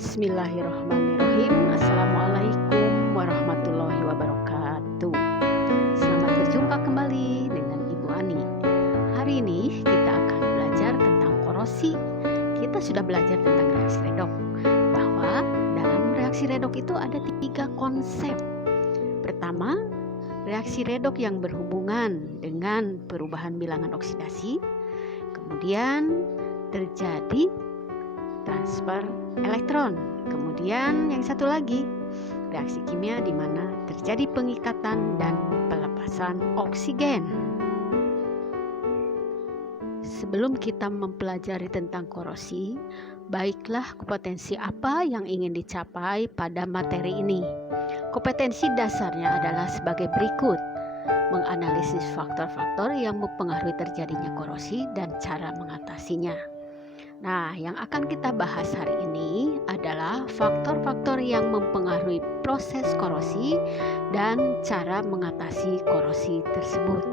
Bismillahirrahmanirrahim. Assalamualaikum warahmatullahi wabarakatuh. Selamat berjumpa kembali dengan Ibu Ani. Hari ini kita akan belajar tentang korosi. Kita sudah belajar tentang reaksi redoks, bahwa dalam reaksi redoks itu ada 3 konsep. Pertama, reaksi redoks yang berhubungan dengan perubahan bilangan oksidasi. Kemudian terjadi transfer elektron. Kemudian yang satu lagi, reaksi kimia di mana terjadi pengikatan dan pelepasan oksigen. Sebelum kita mempelajari tentang korosi, baiklah kompetensi apa yang ingin dicapai pada materi ini. Kompetensi dasarnya adalah sebagai berikut: menganalisis faktor-faktor yang mempengaruhi terjadinya korosi dan cara mengatasinya. Nah, yang akan kita bahas hari ini adalah faktor-faktor yang mempengaruhi proses korosi dan cara mengatasi korosi tersebut.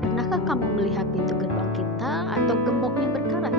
Pernahkah kamu melihat pintu gerbang kita atau gemboknya berkarat?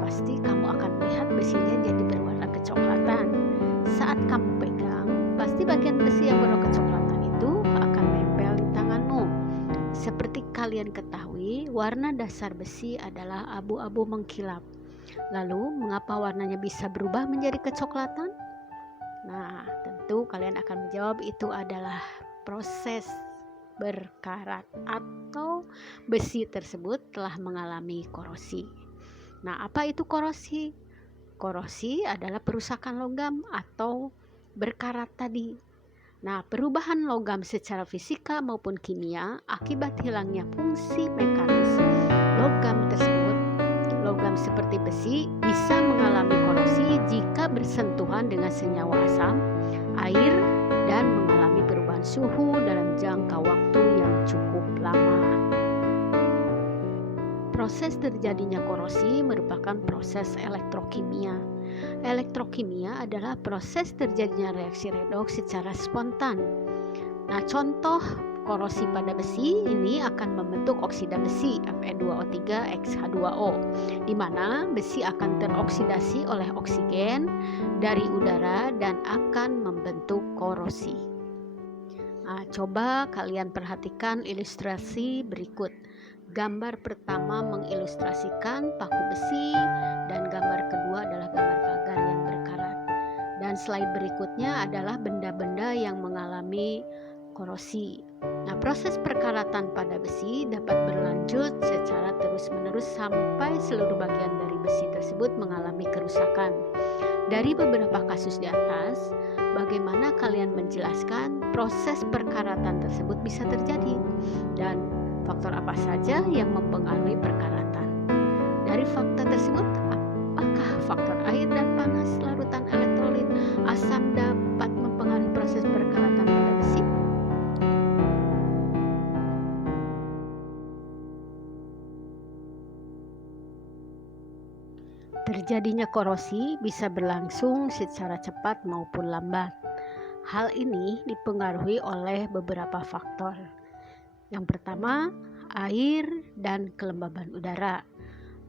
Pasti kamu akan melihat besinya jadi berwarna kecoklatan. Saat kamu pegang, pasti bagian besi yang berwarna kecoklatan itu akan nempel di tanganmu. Seperti kalian ketahui, warna dasar besi adalah abu-abu mengkilap. Lalu, mengapa warnanya bisa berubah menjadi kecoklatan? Nah, tentu kalian akan menjawab itu adalah proses berkarat atau besi tersebut telah mengalami korosi. Nah, apa itu korosi? Korosi adalah perusakan logam atau berkarat tadi. Nah, perubahan logam secara fisika maupun kimia akibat hilangnya fungsi mekanis logam tersebut. Logam seperti besi bisa mengalami korosi jika bersentuhan dengan senyawa asam, air, dan mengalami perubahan suhu dalam jangka waktu yang cukup lama. Proses terjadinya korosi merupakan proses elektrokimia. Elektrokimia adalah proses terjadinya reaksi redoks secara spontan. Nah, contoh korosi pada besi ini akan membentuk oksida besi Fe2O3X H2O, di mana besi akan teroksidasi oleh oksigen dari udara dan akan membentuk korosi. Nah, coba kalian perhatikan ilustrasi berikut. Gambar pertama mengilustrasikan paku besi dan gambar kedua adalah gambar pagar yang berkarat. Dan slide berikutnya adalah benda-benda yang mengalami korosi. Nah, proses perkaratan pada besi dapat berlanjut secara terus-menerus sampai seluruh bagian dari besi tersebut mengalami kerusakan. Dari beberapa kasus di atas, bagaimana kalian menjelaskan proses perkaratan tersebut bisa terjadi dan faktor apa saja yang mempengaruhi perkaratan? Dari fakta tersebut, apakah faktor air dan panas, larutan elektrolit, asam dapat mempengaruhi proses perkaratan pada besi? Terjadinya korosi bisa berlangsung secara cepat maupun lambat. Hal ini dipengaruhi oleh beberapa faktor. Yang pertama, air dan kelembaban udara.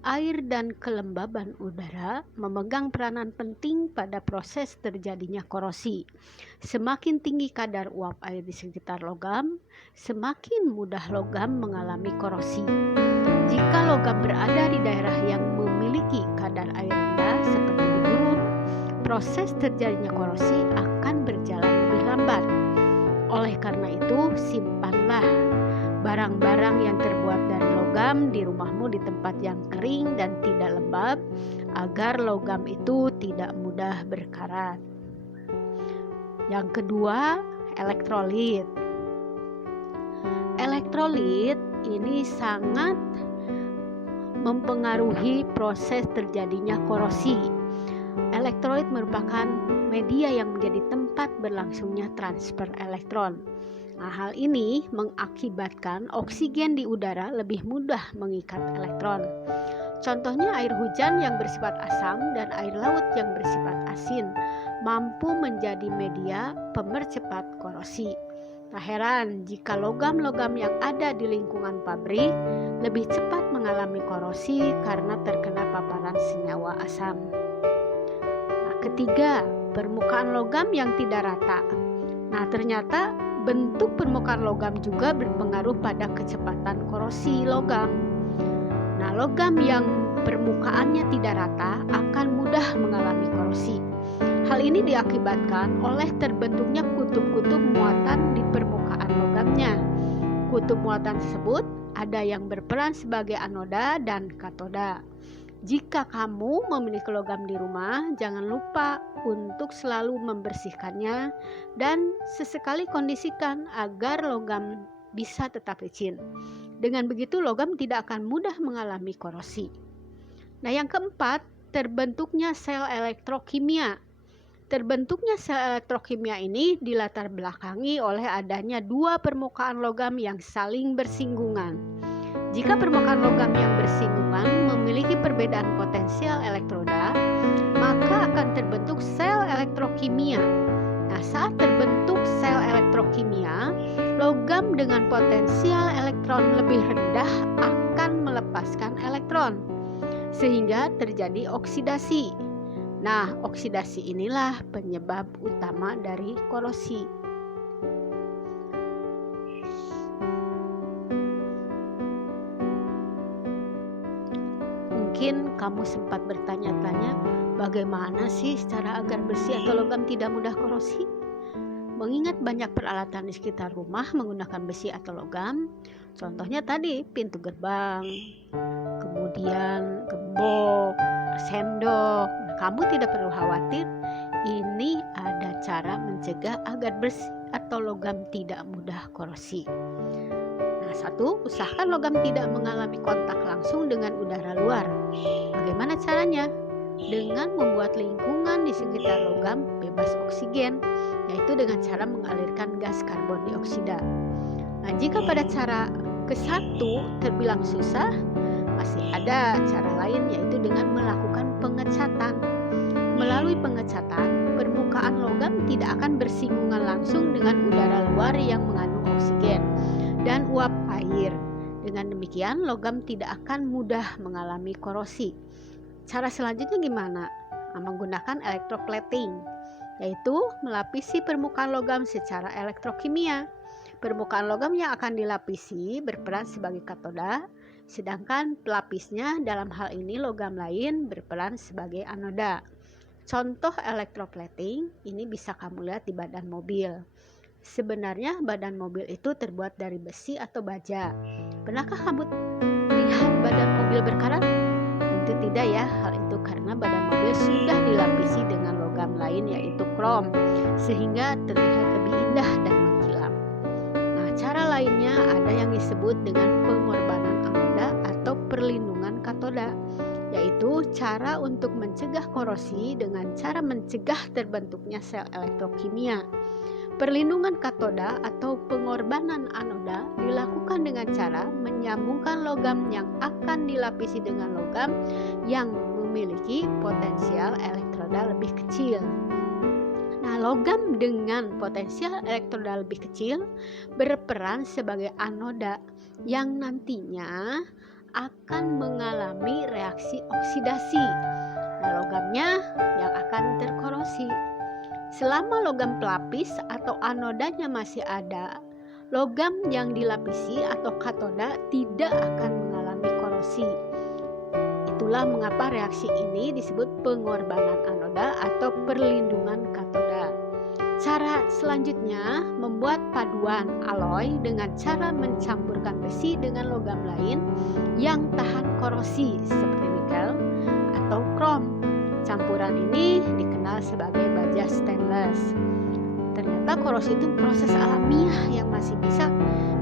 Air dan kelembaban udara memegang peranan penting pada proses terjadinya korosi. Semakin tinggi kadar uap air di sekitar logam, semakin mudah logam mengalami korosi. Jika logam berada di daerah yang memiliki kadar air rendah seperti di gurun, proses terjadinya korosi akan berjalan lebih lambat. Oleh karena itu, simpanlah barang-barang yang terbuat dari logam di rumahmu di tempat yang kering dan tidak lembab agar logam itu tidak mudah berkarat. Yang kedua, elektrolit. Elektrolit ini sangat mempengaruhi proses terjadinya korosi. Elektrolit merupakan media yang menjadi tempat berlangsungnya transfer elektron. Nah, hal ini mengakibatkan oksigen di udara lebih mudah mengikat elektron. Contohnya air hujan yang bersifat asam dan air laut yang bersifat asin mampu menjadi media pemercepat korosi. Tak heran jika logam-logam yang ada di lingkungan pabrik lebih cepat mengalami korosi karena terkena paparan senyawa asam. Nah, ketiga, permukaan logam yang tidak rata. Nah, ternyata bentuk permukaan logam juga berpengaruh pada kecepatan korosi logam. Nah, logam yang permukaannya tidak rata akan mudah mengalami korosi. Hal ini diakibatkan oleh terbentuknya kutub-kutub muatan di permukaan logamnya. Kutub muatan tersebut ada yang berperan sebagai anoda dan katoda. Jika kamu memiliki logam di rumah, jangan lupa untuk selalu membersihkannya dan sesekali kondisikan agar logam bisa tetap licin. Dengan begitu logam tidak akan mudah mengalami korosi. Nah, yang keempat, terbentuknya sel elektrokimia. Terbentuknya sel elektrokimia ini dilatar belakangi oleh adanya dua permukaan logam yang saling bersinggungan. Jika permukaan logam yang bersinggungan memiliki perbedaan potensial elektroda, maka akan terbentuk sel elektrokimia. Nah, saat terbentuk sel elektrokimia, logam dengan potensial elektron lebih rendah akan melepaskan elektron, sehingga terjadi oksidasi. Nah, oksidasi inilah penyebab utama dari korosi. Mungkin kamu sempat bertanya-tanya, bagaimana sih cara agar besi atau logam tidak mudah korosi? Mengingat banyak peralatan di sekitar rumah menggunakan besi atau logam, contohnya tadi pintu gerbang, kemudian gembok, sendok. Kamu tidak perlu khawatir, ini ada cara mencegah agar besi atau logam tidak mudah korosi. Nah, satu, usahakan logam tidak mengalami kontak langsung dengan udara luar. Bagaimana caranya? Dengan membuat lingkungan di sekitar logam bebas oksigen, yaitu dengan cara mengalirkan gas karbon dioksida. Nah, jika pada cara ke-1 terbilang susah, masih ada cara lain, yaitu dengan melakukan pengecatan. Melalui pengecatan, permukaan logam tidak akan bersinggungan langsung dengan udara luar yang mengandung oksigen dan uap air. Dengan demikian, logam tidak akan mudah mengalami korosi. Cara selanjutnya gimana? Menggunakan electroplating, yaitu melapisi permukaan logam secara elektrokimia. Permukaan logam yang akan dilapisi berperan sebagai katoda, sedangkan pelapisnya dalam hal ini logam lain berperan sebagai anoda. Contoh electroplating ini bisa kamu lihat di badan mobil. Sebenarnya badan mobil itu terbuat dari besi atau baja. Pernahkah kamu lihat badan mobil berkarat? Tentu tidak ya, hal itu karena badan mobil sudah dilapisi dengan logam lain yaitu krom, sehingga terlihat lebih indah dan mengkilap. Nah, cara lainnya ada yang disebut dengan pengorbanan anoda atau perlindungan katoda, yaitu cara untuk mencegah korosi dengan cara mencegah terbentuknya sel elektrokimia. Perlindungan katoda atau pengorbanan anoda dilakukan dengan cara menyambungkan logam yang akan dilapisi dengan logam yang memiliki potensial elektroda lebih kecil. Nah, logam dengan potensial elektroda lebih kecil berperan sebagai anoda yang nantinya akan mengalami reaksi oksidasi. Nah, logamnya yang akan terkorosi. Selama logam pelapis atau anodanya masih ada, logam yang dilapisi atau katoda tidak akan mengalami korosi. Itulah mengapa reaksi ini disebut pengorbanan anoda atau perlindungan katoda. Cara selanjutnya membuat paduan alloy dengan cara mencampurkan besi dengan logam lain yang tahan korosi seperti nikel atau krom. Campuran ini dikenal sebagai baja stainless. Ternyata korosi itu proses alamiah yang masih bisa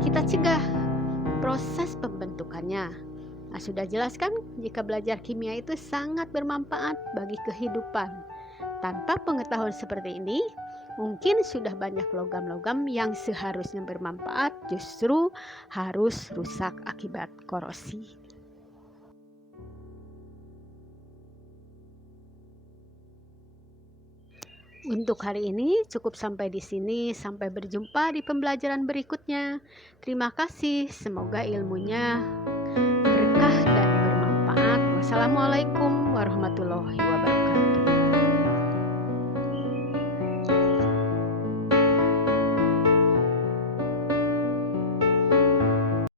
kita cegah proses pembentukannya. Nah, sudah jelas kan jika belajar kimia itu sangat bermanfaat bagi kehidupan. Tanpa pengetahuan seperti ini, mungkin sudah banyak logam-logam yang seharusnya bermanfaat justru harus rusak akibat korosi. Untuk hari ini cukup sampai di sini. Sampai berjumpa di pembelajaran berikutnya. Terima kasih. Semoga ilmunya berkah dan bermanfaat. Wassalamualaikum warahmatullahi wabarakatuh.